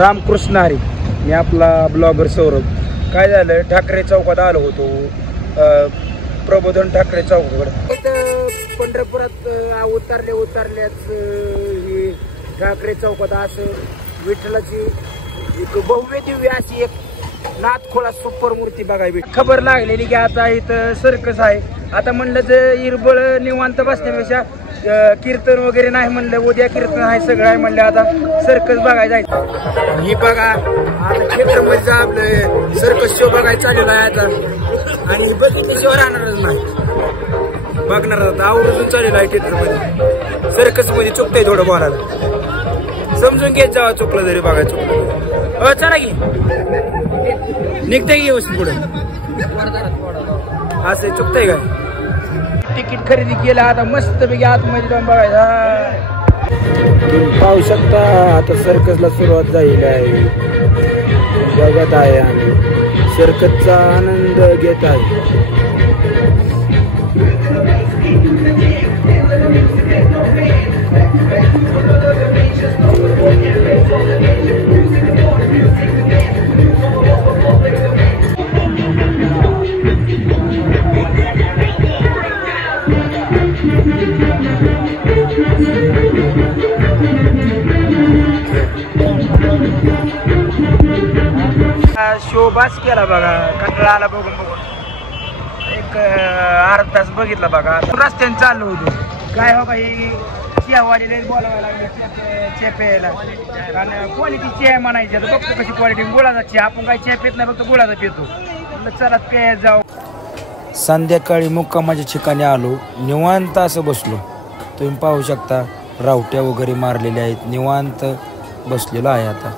रामकृष्ण हरी. मी आपला ब्लॉगर सौरभ. काय झालं, ठाकरे चौकात आलो होतो, प्रबोधन ठाकरे चौकाकडे. पंढरपुरात उतरल्याच ही ठाकरे चौकात असं विठ्ठलाची एक भव्य दिव्य अशी एक नाथखोळा सुपर मूर्ती बघायला. खबर लागलेली की आता इथं सर्कस आहे. आता म्हणलं तर इरबळ निवांत बसण्यापेक्षा कीर्तन वगैरे नाही म्हणलं, उद्या कीर्तन आहे, सगळं आहे म्हणलं, आता सर्कस बघायला जायचं. ही बघा आता क्षेत्रामध्ये आपलं सर्कस शो बघायला चाललेला आहे आता, आणि बघितल्याशिवाय राहणारच नाही, बघणार आता आवडून चाललेलं आहे क्षेत्रामध्ये. सर्कस मध्ये चुकतंय थोडं बोलायला, समजून घेत जावा, चुकलं तरी बघा चुकलं. चला की निघताय की व्यवस्थित पुढे, असं चुकतंय काय. तिकीट खरेदी केलं, आता मस्त पैकी आतमध्ये जाऊन बघायचा. तुम्ही पाहू शकता आता सर्कसला सुरुवात झालेली आहे, बघत आहे आणि सर्कसचा आनंद घेत आहे. शो बास केला बघा, कंटाळा आला बघून एक अर्धा तास बघितला बघा. रस्त्याने चाललो होतो, काय हो काही चेवाडीला बोलावं लागलं चेप्याला, कारण क्वालिटी चेहा म्हणायची. तर बघतो कशी क्वालिटी, गुळाचा चहा. आपण काही चहा पित नाही, फक्त गुळाचा पितो. चला पे जाऊ. संध्याकाळी मुक्कामाच्या ठिकाणी आलो, निवांत असं बसलो. तुम्ही पाहू शकता रावट्या वगैरे मारलेल्या आहेत, निवांत बसलेलो आहे आता.